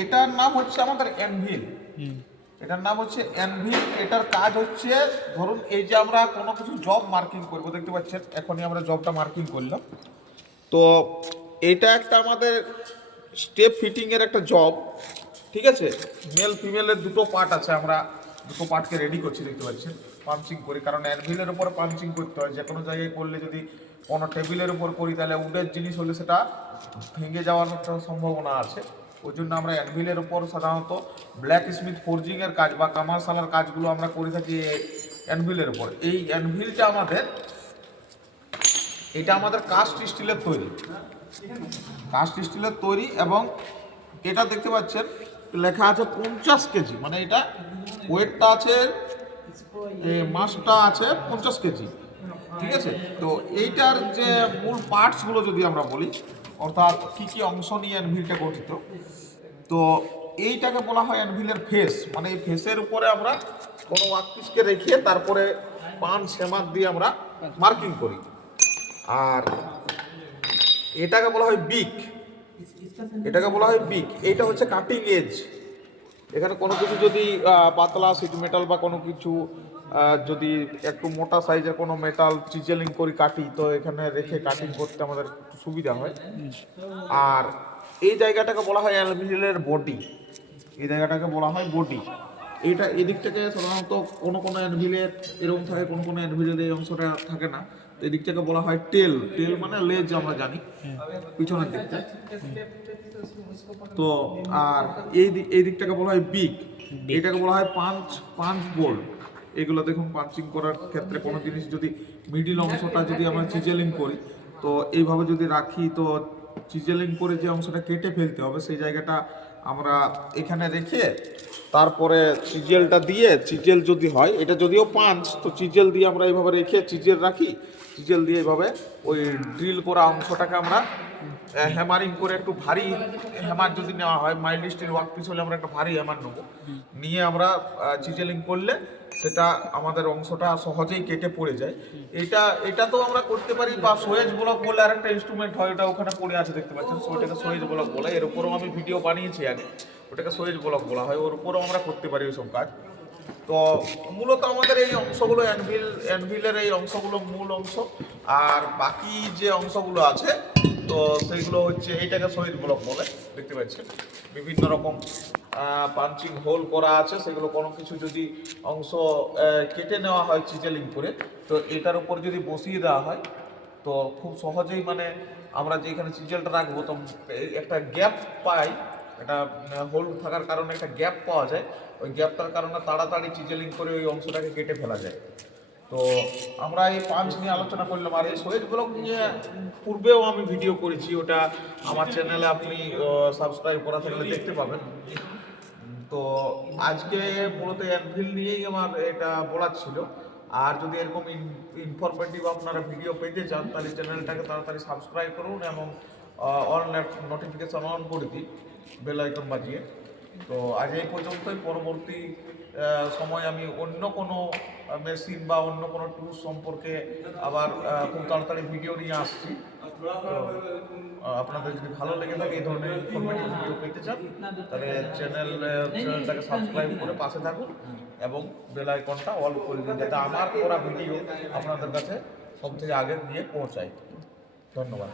এটার নাম হচ্ছে আমাদের অ্যানভিল। এটার নাম হচ্ছে অ্যানভিল। এটার কাজ হচ্ছে, ধরুন এই যে আমরা কোনো কিছু জব মার্কিং করবো, দেখতে পাচ্ছেন এখনই আমরা জবটা মার্কিং করলাম। তো এটা একটা আমাদের স্টেপ ফিটিংয়ের একটা জব, ঠিক আছে। মেল ফিমেলের দুটো পার্ট আছে, আমরা দুটো পার্টকে রেডি করছি, দেখতে পাচ্ছেন পাঞ্চিং করি, কারণ অ্যানভিলের উপর পাঞ্চিং করতে হয়। যে কোনো জায়গায় করলে, যদি কোনো টেবিলের উপর করি তাহলে উডের জিনিস হলে সেটা ভেঙে যাওয়ার একটা সম্ভাবনা আছে। ওই জন্য আমরা অ্যানভিলের উপর সাধারণত ব্ল্যাক স্মিথ ফোর্জিংয়ের কাজ বা কামারশালার কাজগুলো আমরা করে থাকি অ্যানভিলের উপর। এই অ্যানভিলটা আমাদের কাস্ট স্টিলের তৈরি, এবং এটা দেখতে পাচ্ছেন লেখা আছে 50 কেজি, মানে এটা ওয়েটটা আছে, মাসটা আছে 50 কেজি, ঠিক আছে। তো এইটার যে মূল পার্টসগুলো যদি আমরা বলি, অর্থাৎ কী কী অংশ নিয়ে অ্যানভিলটা গঠিত, তো এইটাকে বলা হয় অ্যানভিলের ফেস। মানে এই ফেসের উপরে আমরা কোনো ওয়ার্কপিসকে রেখে তারপরে পাঞ্চ হ্যামার দিয়ে আমরা মার্কিং করি। আর এটাকে বলা হয় বিক, এইটা হচ্ছে কাটিং এজ। এখানে কোনো কিছু যদি পাতলা সিট মেটাল বা কোনো কিছু যদি একটু মোটা সাইজের কোনো মেটাল চিজেলিং করি কাটি, তো এখানে রেখে কাটিং করতে আমাদের একটু সুবিধা হয়। আর এই জায়গাটাকে বলা হয় অ্যালুমিনিয়ামের বডি, এইটা এদিক থেকে সাধারণত কোনো অ্যানভিলের এরকম থাকে, কোনো অ্যানভিলের এই অংশটা থাকে না। তো এদিক থেকে বলা হয় টেল মানে লেজ, আমরা জানি পিছনের দিকটা। তো আর এই দিকটাকে বলা হয় বিক, এটাকে বলা হয় পাঞ্চ বোল্ট। এগুলো দেখুন পাঞ্চিং করার ক্ষেত্রে কোনো জিনিস যদি মিডিল অংশটা যদি আমরা চিজেলিং করি, তো এইভাবে যদি রাখি, তো চিজেলিং করে যে অংশটা কেটে ফেলতে হবে সেই জায়গাটা আমরা এখানে রেখে তারপরে চিজেলটা দিয়ে, চিজেল যদি হয়, এটা যদিও পাঞ্চ, তো চিজেল দিয়ে আমরা এইভাবে রেখে চিজেল রাখি, চিজেল দিয়ে এইভাবে ওই ড্রিল করা অংশটাকে আমরা হ্যামারিং করে, একটু ভারী হ্যামার যদি নেওয়া হয়, মাইল্ড স্টিল ওয়ার্কপিস হলে আমরা একটা ভারী হ্যামার নেবো, নিয়ে আমরা চিজেলিং করলে সেটা আমাদের অংশটা সহজেই কেটে পড়ে যায়। এটা তো আমরা করতে পারি, বা সোয়েজ ব্লক বলে আরেকটা ইনস্ট্রুমেন্ট হয়, ওটা ওখানে পড়ে আছে দেখতে পাচ্ছেন, ওটাকে সোয়েজ ব্লক বলে। এর উপরেও আমি ভিডিও বানিয়েছি আগে, ওটাকে সোয়েজ ব্লক বলা হয়। ওর উপরেও আমরা করতে পারি ওইসব কাজ। তো মূলত আমাদের এই অংশগুলো অ্যানভিলের এই অংশগুলো মূল অংশ, আর বাকি যে অংশগুলো আছে তো সেইগুলো হচ্ছে, এইটাকে সোয়েজ ব্লক বলে, দেখতে পাচ্ছেন বিভিন্ন রকম পাঞ্চিং হোল করা আছে। সেগুলো কোনো কিছু যদি অংশ কেটে নেওয়া হয় চিজেলিং করে, তো এটার উপর যদি বসিয়ে দেওয়া হয়, তো খুব সহজেই মানে আমরা যেখানে চিজেলটা রাখবো, তো একটা গ্যাপ পাই, এটা হোল থাকার কারণে একটা গ্যাপ পাওয়া যায়। ওই গ্যাপটার কারণে তাড়াতাড়ি চিজেলিং করে ওই অংশটাকে কেটে ফেলা যায়। তো আমরা এই পাঞ্চ নিয়ে আলোচনা করলাম। আর এই সোয়েজ ব্লক নিয়ে পূর্বেও আমি ভিডিও করেছি, ওটা আমার চ্যানেলে আপনি সাবস্ক্রাইব করা থাকলে দেখতে পাবেন। তো আজকে মূলত অ্যানভিল নিয়েই আমার এটা বলার ছিল। আর যদি এরকম ইনফরমেটিভ আপনারা ভিডিও পেতে চান, তাহলে চ্যানেলটাকে তাড়াতাড়ি সাবস্ক্রাইব করুন এবং অল নোটিফিকেশন অন করে দিন, বেল আইকন বাজিয়ে। তো আজ এই পর্যন্তই। পরবর্তী সময় আমি অন্য কোনো মেশিন বা অন্য কোনো টুলস সম্পর্কে আবার খুব তাড়াতাড়ি ভিডিও নিয়ে আসছি। আপনাদের যদি ভালো লেগে থাকে, এই ধরনের ইনফরমেটিভ ভিডিও পেতে চান, তাহলে চ্যানেলটাকে সাবস্ক্রাইব করে পাশে থাকুন এবং বেল আইকনটা অল করে দিন, যাতে আমার করা ভিডিও আপনাদের কাছে সবথেকে আগে গিয়ে পৌঁছায়। ধন্যবাদ।